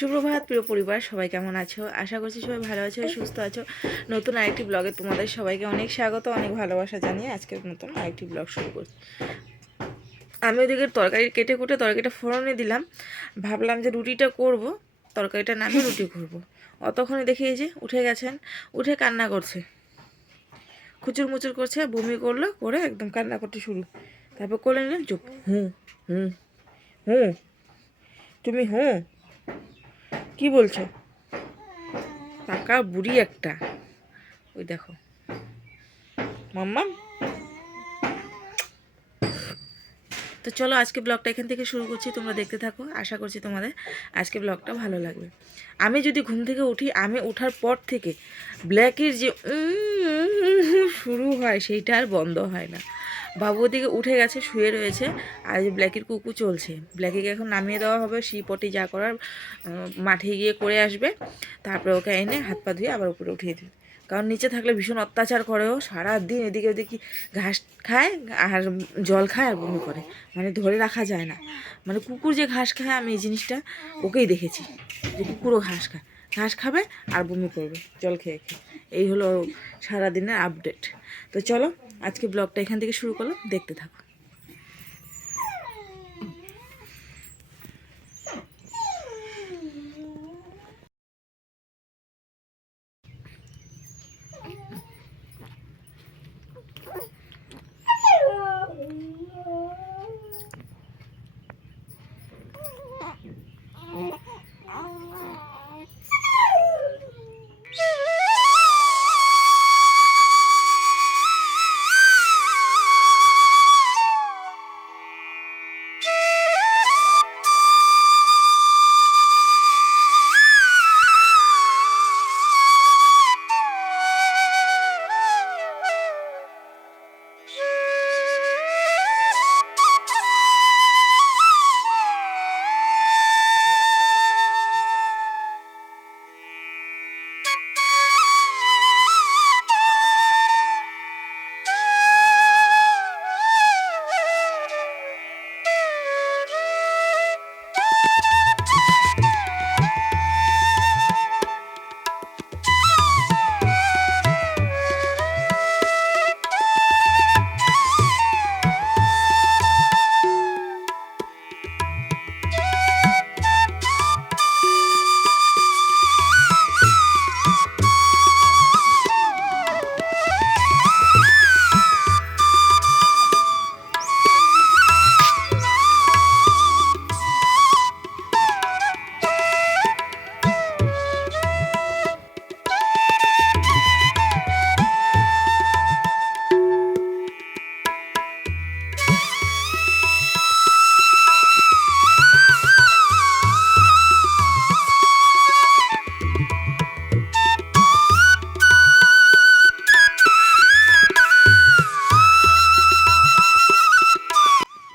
সুপ্রভাত প্রিয় পরিবার, সবাই কেমন আছো? আশা করছি সবাই ভালো আছো, সুস্থ আছো। নতুন আরেকটি ব্লগে তোমাদের সবাইকে অনেক স্বাগত, অনেক ভালোবাসা জানিয়ে আজকে নতুন আরেকটি ব্লগ শুরু করছি। আমি ওদিকে তরকারি কেটে কুটে তরকারিটা ফোড়নে দিলাম, ভাবলাম যে রুটিটা করব, তরকারিটা নামিয়ে রুটি করব। অতক্ষণে দেখি এই যে উঠে গেছেন, উঠে কান্না করছে, খুচুর মুচুর করছে, বমি করলো, করে একদম কান্না করতে শুরু। তারপর করে নিলেন চুপ। হুম হুম হুম, তুমি হুঁ কি বলছো? পাকা বুড়ি একটা। ওই দেখো মাম্মা। তো চলো আজকে ব্লগটা এখান থেকে শুরু করছি, তোমরা দেখতে থাকো। আশা করছি তোমাদের আজকে ব্লগটা ভালো লাগবে। আমি যদি ঘুম থেকে উঠি, আমি ওঠার পর থেকে ব্ল্যাকের যে শুরু হয় সেইটা আর বন্ধ হয় না। বাবু ওদিকে উঠে গেছে, শুয়ে রয়েছে, আর ব্ল্যাকের কুকু চলছে। ব্ল্যাকিকে এখন নামিয়ে দেওয়া হবে, শিপটি যা করার মাঠে গিয়ে করে আসবে, তারপরে ওকে এনে হাত পা ধুয়ে আবার উপরে উঠিয়ে দিবে। কারণ নিচে থাকলে ভীষণ অত্যাচার করেও, সারাদিন এদিকে ওদিকে ঘাস খায় আর জল খায় আর বমি করে, মানে ধরে রাখা যায় না। মানে কুকুর যে ঘাস খায়, আমি এই জিনিসটা ওকেই দেখেছি যে কুকুরও ঘাস খায়, ঘাস খাবে আর বমি করবে জল খেয়ে খেয়ে। এই হলো সারাদিনের আপডেট। তো চলো আজকে ব্লগটা এখান থেকে শুরু করলাম, দেখতে থাকো।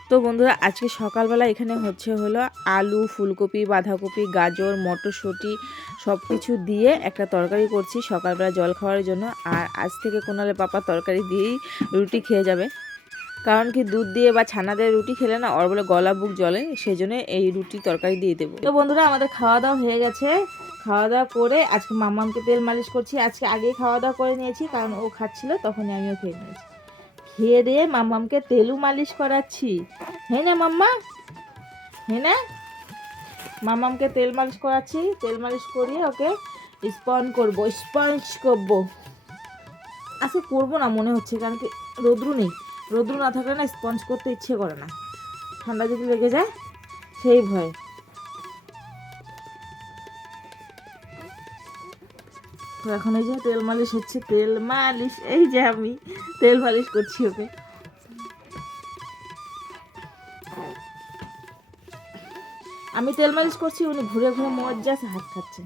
তো বন্ধুরা, আজকে সকালবেলা এখানে হলো আলু, ফুলকপি, বাঁধাকপি, গাজর, মটরশুঁটি সব কিছু দিয়ে একটা তরকারি করছি সকালবেলা জল খাওয়ার জন্য। আর আজ থেকে কোনালে পাপা তরকারি দিয়েই রুটি খেয়ে যাবে। কারণ কি, দুধ দিয়ে বা ছানা দিয়ে রুটি খেলে না ওর বলে গলা বুক জ্বলে, সেই জন্য এই রুটি তরকারি দিয়ে দেবো। তো বন্ধুরা, আমাদের খাওয়া দাওয়া হয়ে গেছে। খাওয়া দাওয়া করে আজকে মাম্মামকে তেল মালিশ করছি। আজকে আগেই খাওয়া দাওয়া করে নিয়েছি, কারণ ও খাচ্ছিল তখনই আমিও খেয়ে নিয়েছি। খেয়ে দিয়ে মাম্মামকে তেলু মালিশ করাচ্ছি। হ্যাঁ না মাম্মা, হ্যাঁ না, মাম্মামকে তেল মালিশ করাচ্ছি। তেল মালিশ করিয়ে ওকে স্পঞ্জ করবো। আজকে করবো না মনে হচ্ছে, কারণ কি রোদ্রু নেই। রোদ্রু না থাকলে না স্পঞ্জ করতে ইচ্ছে করে না, ঠান্ডা যদি লেগে যায় সেই ভয়। তো এখন এই যে তেল মালিশ হচ্ছে, তেল মালিশ, এই যে আমি তেল মালিশ করছি ওকে। আমি তেল মালিশ করছি, উনি ঘুরে ঘুরে মজ্জা হাত খাচ্ছে।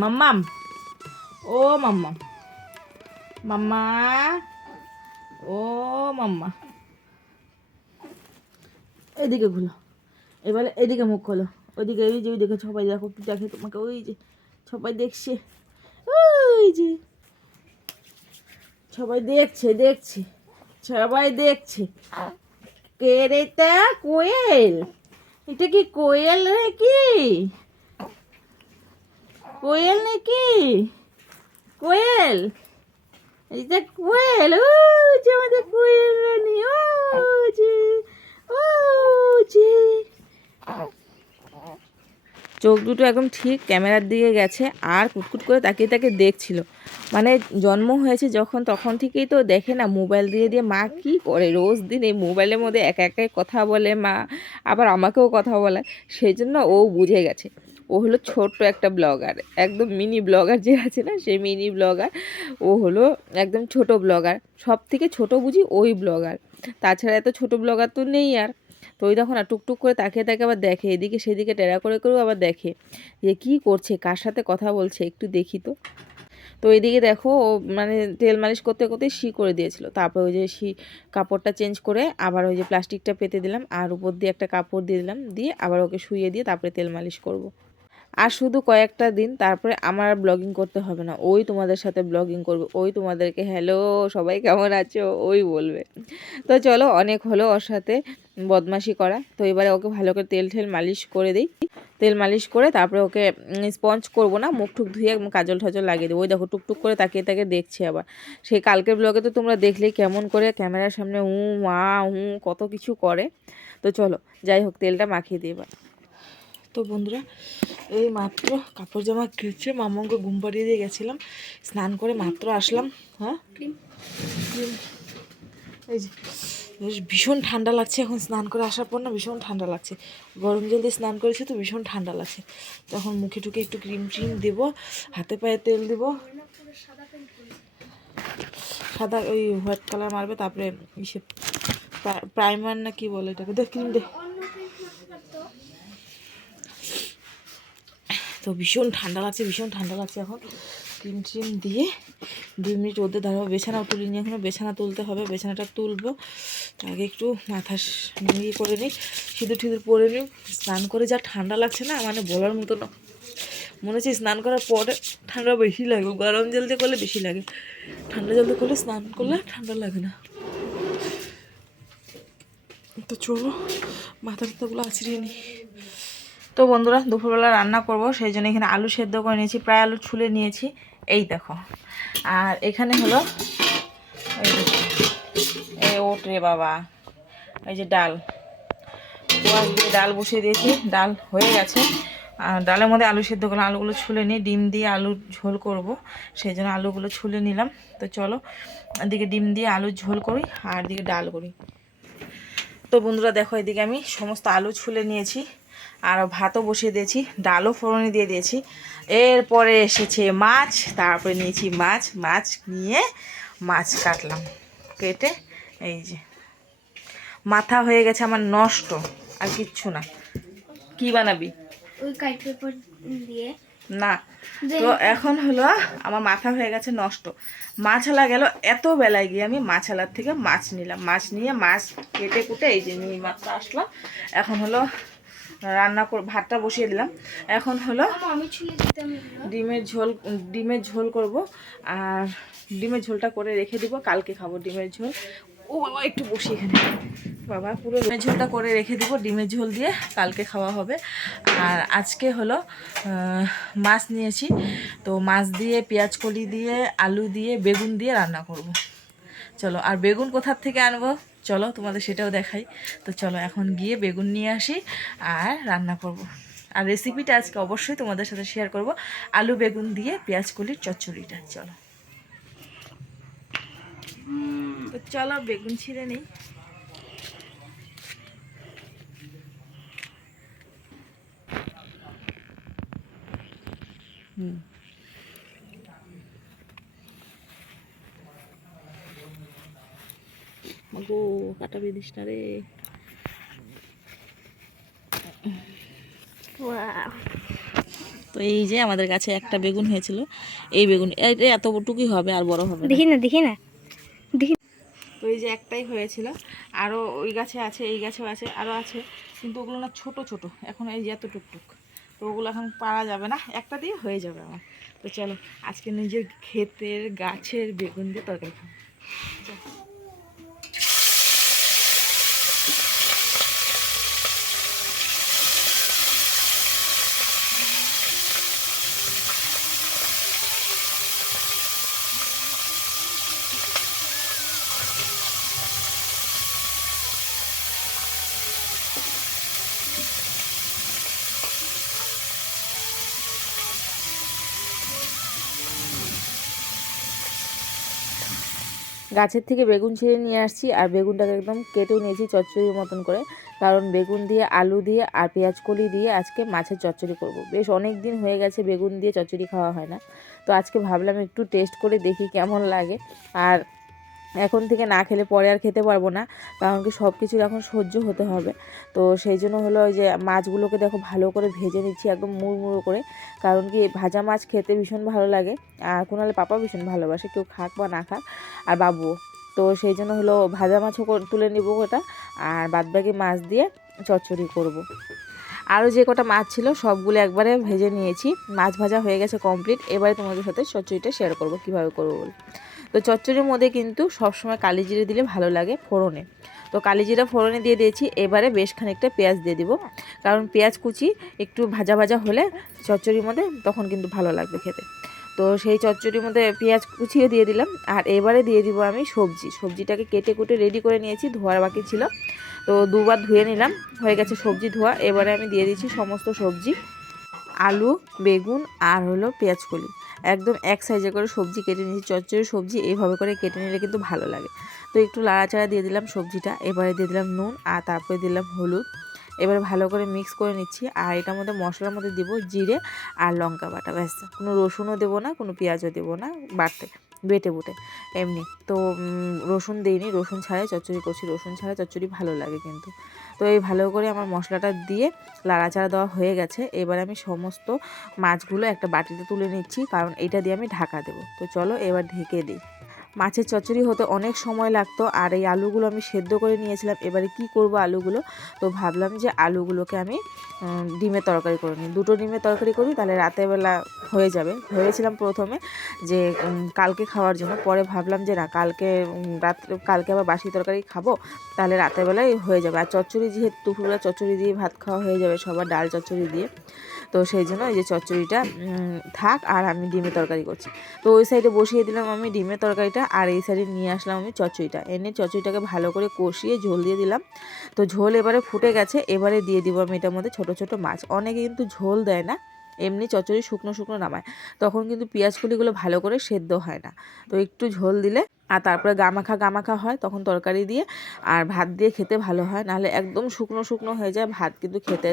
মাম্মাম, ও মাম্মা, মাম্মা, ও মাম্মা, এদিকে ঘুলো, এবারে এদিকে মুখ খোলো। ওইদিকে, ওই যে ওই দেখো সবাই, দেখো দেখে তোমাকে, ওই যে সবাই দেখছে, ওই যে সবাই দেখছে, সবাই দেখছে। কে রে তা? কোয়েল? এটা কি কোয়েল নাকি? কোয়েল নাকি? কোয়েল, এটা কোয়েল। ও যে আমাদের কোয়েল রানী, ও যে, ও যে। চোখ দুটো একদম ঠিক ক্যামেরার দিকে গেছে আর কুটকুট করে তাকিয়ে তাকে দেখছিল। মানে জন্ম হয়েছে যখন তখন থেকেই তো দেখে না মোবাইল দিয়ে দিয়ে মা কি করে, রোজ দিন এই মোবাইলের মধ্যে একা একাই কথা বলে মা, আবার আমাকেও কথা বলায়। সেই জন্য ও বুঝে গেছে। ও হলো ছোট্ট একটা ব্লগার, একদম মিনি ব্লগার যে আছে না, সেই মিনি ব্লগার। ও হলো একদম ছোট ব্লগার, সব থেকে ছোট বুঝি ওই ব্লগার, তাছাড়া এত ছোট ব্লগার তো নেই আর। তো ওই দেখো না টুকটুক করে তাকিয়ে তাকে আবার দেখে, এদিকে সেদিকে টেরা করে করেও আবার দেখে যে কী করছে, কার সাথে কথা বলছে, একটু দেখি তো। তো এইদিকে দেখো ও মানে তেল মালিশ করতে করতে করে দিয়েছিল। তারপর ওই যে কাপড়টা চেঞ্জ করে আবার ওই যে প্লাস্টিকটা পেতে দিলাম আর উপর দিয়ে একটা কাপড় দিয়ে দিলাম, দিয়ে আবার ওকে শুইয়ে দিয়ে তারপরে তেল মালিশ করব। আর শুধু কয়েকটা দিন, তারপরে আমার ব্লগিং করতে হবে না, ওই তোমাদের সাথে ব্লগিং করবে, ওই তোমাদেরকে হ্যালো সবাই কেমন আছো ওই বলবে। তো চলো, অনেক হলো ওর সাথে বদমাশি করা। তো এবারে ওকে ভালো করে তেল মালিশ করে দিই। তেল মালিশ করে তারপরে ওকে স্পঞ্জ করবো না, মুখ টুক ধুয়ে কাজল ঠাজল লাগিয়ে দেবো। ওই দেখো টুকটুক করে তাকিয়ে তাকে দেখছে আবার। সেই কালকের ব্লগে তো তোমরা দেখলেই কেমন করে ক্যামেরার সামনে মা কত কিছু করে। তো চলো যাই হোক, তেলটা মাখিয়ে দিই এবার। তো বন্ধুরা, এই মাত্র কাপড় জামা কেচে মামাকে ঘুম পাড়িয়ে দিয়ে গেছিলাম, স্নান করে মাত্র আসলাম। হ্যাঁ, এই যে ভীষণ ঠান্ডা লাগছে এখন, স্নান করে আসার পর না ভীষণ ঠান্ডা লাগছে, গরম জল দিয়ে স্নান করেছি তো ভীষণ ঠান্ডা লাগছে। তখন মুখে টুকে একটু ক্রিম ট্রিম দেবো, হাতে পায়ে তেল দেবো, সাদা ওই হোয়াইট কালার মারবে, তারপরে ইসে প্রাইমার না কি বলে এটাকে, দেখ ক্রিম দে। তো ভীষণ ঠান্ডা লাগছে, ভীষণ ঠান্ডা লাগছে এখন। ক্রিম ট্রিম দিয়ে 2 মিনিট রোদে দাঁড়াবো। বিছানাও তুলিনি এখনও, বিছানা তুলতে হবে, বিছানাটা তুলবো। আগে একটু মাথা ইয়ে করে নিই, সিঁদুর ঠিঁদুর পরে নিই। স্নান করে যা ঠান্ডা লাগছে না, মানে বলার মতো না। মনে হচ্ছে স্নান করার পরে ঠান্ডা বেশি লাগে, গরম জল দিয়ে করলে বেশি লাগে, ঠান্ডা জল দিয়ে করলে স্নান করলে ঠান্ডা লাগে না। তো চলো মাথা টাথাগুলো আছড়িয়ে নিই। তো বন্ধুরা, দুপুরবেলা রান্না করব, সেই জন্য এখানে আলু সেদ্ধ করে নিয়েছি, প্রায় আলু ছুলে নিয়েছি, এই দেখো। আর এখানে হলো এই ওটরে বাবা, এই যে ডাল, কোয়াশ দিয়ে ডাল বসিয়ে দিয়েছি, ডাল হয়ে গেছে। আর ডালের মধ্যে আলু সেদ্ধ করলাম, আলুগুলো ছুলে নিই, ডিম দিয়ে আলুর ঝোল করব, সেই জন্য আলুগুলো ছুলে নিলাম। তো চলো এদিকে ডিম দিয়ে আলুর ঝোল করি আর এদিকে ডাল করি। তো বন্ধুরা দেখো, এদিকে আমি সমস্ত আলু ছুলে নিয়েছি আর ভাতও বসিয়ে দিয়েছি, ডালও ফোড়নে দিয়ে দিয়েছি। এরপরে এসেছে মাছ, তারপরে নিয়েছি মাছ নিয়ে মাছ কাটলাম, কেটে এই যে মাথা হয়ে গেছে আমার নষ্ট, আর কিচ্ছু না। কি বানাবি? ওই কাট পেপার দিয়ে না। তো এখন হলো আমার মাথা হয়ে গেছে নষ্ট। মাছালা গেল, এত বেলায় গিয়ে আমি মাছালার থেকে মাছ নিলাম, মাছ নিয়ে মাছ কেটে কুটে এই যে নিয়ে মাত্র আসলাম। এখন হলো রান্না করে ভাতটা বসিয়ে দিলাম। এখন হলো ডিমের ঝোল করব, আর ডিমের ঝোলটা করে রেখে দিব, কালকে খাবো ডিমের ঝোল। ও বাবা, একটু বসি এখানে বাবা, পুরো ডিমের ঝোলটা করে রেখে দিব, ডিমের ঝোল দিয়ে কালকে খাওয়া হবে। আর আজকে হলো মাছ নিয়েছি, তো মাছ দিয়ে পেঁয়াজ কলি দিয়ে আলু দিয়ে বেগুন দিয়ে রান্না করব। চলো, আর বেগুন কোথার থেকে আনবো চলো তোমাদের সেটাও দেখাই। তো চলো এখন গিয়ে বেগুন নিয়ে আসি আর রান্না করব। আর রেসিপিটা আজকে অবশ্যই তোমাদের সাথে শেয়ার করব, আলু বেগুন দিয়ে পেঁয়াজ কলির চচ্চড়িটা। চলো, তো চলো বেগুন ছিঁড়ে নিই। গো কাটা বেদিস না রে। তো এই যে আমাদের কাছে একটা বেগুন হয়েছিল, এই বেগুন এতটুকুই হবে, আর বড় হবে, দেখি না। তো এই যে একটাই হয়েছিল, আরও ওই গাছে আছে, এই গাছেও আছে, আরও আছে, কিন্তু ওগুলো না ছোট ছোট, এখন এই যে এত টুকটুক, তো ওগুলো এখন পারা যাবে না, একটা দিয়ে হয়ে যাবে আমার। তো চলো আজকে নিজের ক্ষেতের গাছের বেগুন দিয়ে তরকারি খাবো। গাছের থেকে বেগুন ছিঁড়ে নিয়ে আসছি আর বেগুনটাকে একদম কেটেও নিয়েছি চচ্চড়ির মতন করে, কারণ বেগুন দিয়ে আলু দিয়ে আর পেঁয়াজ কলি দিয়ে আজকে মাছের চচ্চড়ি করব। বেশ অনেক দিন হয়ে গেছে বেগুন দিয়ে চচ্চড়ি খাওয়া হয় না, তো আজকে ভাবলাম একটু টেস্ট করে দেখি কেমন লাগে। আর এখন থেকে না খেলে পরে আর খেতে পারবো না, কারণ কি সব কিছু এখন সহ্য হতে হবে। তো সেই জন্য হলো ওই যে মাছগুলোকে দেখো ভালো করে ভেজে নিচ্ছি একদম মুড়মুড়ো করে, কারণ কি ভাজা মাছ খেতে ভীষণ ভালো লাগে। আর কুনালে পাপা ভীষণ ভালোবাসে, কেউ খাক বা না খাক, আর বাবুও। তো সেই জন্য হলো ভাজা মাছও তুলে নিব ওটা, আর বাদবাকি মাছ দিয়ে চচ্চড়ি করব। আরও যে কটা মাছ ছিল সবগুলো একবারে ভেজে নিয়েছি, মাছ ভাজা হয়ে গেছে কমপ্লিট। এবারে তোমাদের সাথে চচ্চড়িটা শেয়ার করব কীভাবে করবো বলে। তো চচ্চড়ির মধ্যে কিন্তু সবসময় কালি জিরে দিলে ভালো লাগে ফোড়নে, তো কালি জিরা ফোড়নে দিয়ে দিয়েছি। এবারে বেশ খানিকটা পেঁয়াজ দিয়ে দিব, কারণ পেঁয়াজ কুচি একটু ভাজা ভাজা হলে চচ্চড়ির মধ্যে তখন কিন্তু ভালো লাগবে খেতে। তো সেই চচ্চড়ির মধ্যে পেঁয়াজ কুচিও দিয়ে দিলাম। আর এবারে দিয়ে দিব আমি সবজিটাকে কেটে কুটে রেডি করে নিয়েছি, ধোয়ার বাকি ছিল, তো দুবার ধুয়ে নিলাম, হয়ে গেছে সবজি ধোয়া। এবারে আমি দিয়ে দিচ্ছি সমস্ত সবজি, আলু, বেগুন আর হলো পেঁয়াজ কলি, একদম এক সাইজে করে সবজি কেটে নিয়েছি। চচ্চড়ি সবজি এইভাবে করে কেটে নিলে কিন্তু ভালো লাগে। তো একটু লাড়াচাড়া দিয়ে দিলাম সবজিটা, এবারে দিয়ে দিলাম নুন আর তারপরে দিলাম হলুদ। এবারে ভালো করে মিক্স করে নিচ্ছি। আর এটার মধ্যে মশলার মধ্যে দিব জিরে আর লঙ্কা বাটা, ব্যাস। কোনো রসুনও দেবো না, কোনো পেঁয়াজও দেবো না বেটে বুটে এমনি। তো রসুন দিইনি, রসুন ছাড়াই চচ্চড়ি করছি, রসুন ছাড়া চচ্চড়ি ভালো লাগে কিন্তু। তো এই ভালো করে আমার মশলাটা দিয়ে লাড়াচাড়া দেওয়া হয়ে গেছে। এবার আমি সমস্ত মাছগুলো একটা বাটিতে তুলে নিচ্ছি, কারণ এটা দিয়ে আমি ঢাকা দেবো। তো চলো এবার ঢেকে দিই। মাছের চচ্চড়ি হতে অনেক সময় লাগতো, আর এই আলুগুলো আমি সেদ্ধ করে নিয়েছিলাম। এবারে কি করব আলুগুলো, তো ভাবলাম যে আলুগুলোকে আমি ডিমের তরকারি করে নিই, দুটো ডিমের তরকারি করি, তাহলে রাতেরবেলা হয়ে যাবে। ভেবেছিলাম প্রথমে যে কালকে খাওয়ার জন্য, পরে ভাবলাম যে না, কালকে আবার বাসি তরকারি খাবো, তাহলে রাতের বেলায় হয়ে যাবে। আর চচ্চড়ি যেহেতু দুপুরবেলা চচ্চড়ি দিয়ে ভাত খাওয়া হয়ে যাবে সবার, ডাল চচ্চড়ি দিয়ে, তো সেই জন্য এই যে চচ্চড়িটা থাক, আর আমি ডিমের তরকারি করছি। তো ওই সাইডে বসিয়ে দিলাম আমি ডিমের তরকারিটা, আর এই সাইডে নিয়ে আসলাম আমি চচ্চড়িটা। এনে চচ্চড়িটাকে ভালো করে কষিয়ে ঝোল দিয়ে দিলাম। তো ঝোল এবারে ফুটে গেছে, এবারে দিয়ে দিব আমি এটার মধ্যে ছোট ছোট মাছ। অনেকে কিন্তু ঝোল দেয় না, এমনি চচ্চড়ি শুকনো শুকনো নামায়, তখন কিন্তু পেঁয়াজ কলিগুলো ভালো করে সেদ্ধ হয় না। তো একটু ঝোল দিলে আর তারপরে গামাখা হয়, তখন তরকারি দিয়ে আর ভাত দিয়ে খেতে ভালো হয়। নাহলে একদম শুকনো শুকনো হয়ে যায়, ভাত কিন্তু খেতে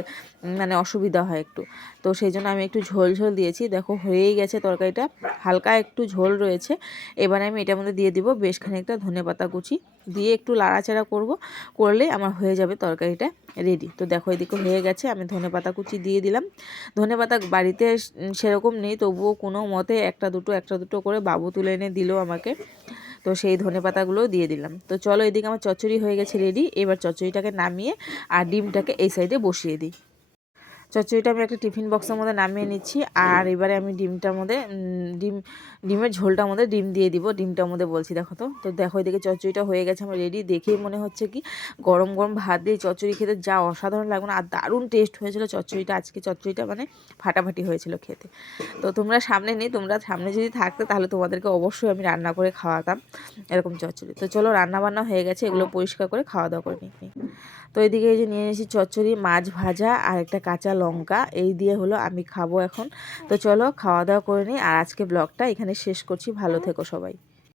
মানে অসুবিধা হয় একটু। তো সেই জন্য আমি একটু ঝোল দিয়েছি। দেখো হয়েই গেছে তরকারিটা, হালকা একটু ঝোল রয়েছে। এবারে আমি এটার মধ্যে দিয়ে দিব বেশ খানিকটা ধনেপাতা কুচি, দিয়ে একটু লাড়াচাড়া করলে আমার হয়ে যাবে তরকারিটা রেডি। তো দেখো এদিকে হয়ে গেছে, আমি ধনেপাতা কুচি দিয়ে দিলাম। ধনেপাতা বাড়িতে সেরকম নেই, তবুও কোনো মতে একটা দুটো করে বাবু তুলে এনে দিল আমাকে, তো সেই ধনেপাতাগুলোও দিয়ে দিলাম। তো চলো এদিকে আমার চচ্চড়ি হয়ে গেছে রেডি। এবার চচ্চড়িটাকে নামিয়ে আর ডিমটাকে এই সাইডে বসিয়ে দিই। চচ্চড়িটা আমি একটা টিফিন বক্সের মধ্যে নামিয়ে নিচ্ছি। আর এবারে আমি ডিমটার মধ্যে ডিমের ঝোলটার মধ্যে ডিম দিয়ে দিব, ডিমটার মধ্যে বলছি। দেখো তো দেখো এদিকে চচ্চড়িটা হয়ে গেছে আমার রেডি। দেখেই মনে হচ্ছে কি গরম গরম ভাত দিয়ে চচ্চড়ি খেতে যা অসাধারণ লাগবে না, আর দারুণ টেস্ট হয়েছিল চচ্চড়িটা। আজকে চচ্চড়িটা মানে ফাটাফাটি হয়েছিল খেতে। তো তোমরা সামনে নেই, তোমরা সামনে যদি থাকতে তাহলে তোমাদেরকে অবশ্যই আমি রান্না করে খাওয়াতাম এরকম চচ্চড়ি। তো চলো রান্না বান্না হয়ে গেছে, এগুলো পরিষ্কার করে খাওয়া দাওয়া করে নিই। তো এদিকে এই যে নিয়ে নিয়েছি চচ্চড়ি, মাছ ভাজা আর একটা কাঁচা লঙ্কা, এই দিয়ে হলো আমি খাবো এখন। তো চলো খাওয়া দাওয়া করে নিই, আর আজকে ব্লগটা এখানে শেষ করছি। ভালো থেকো সবাই।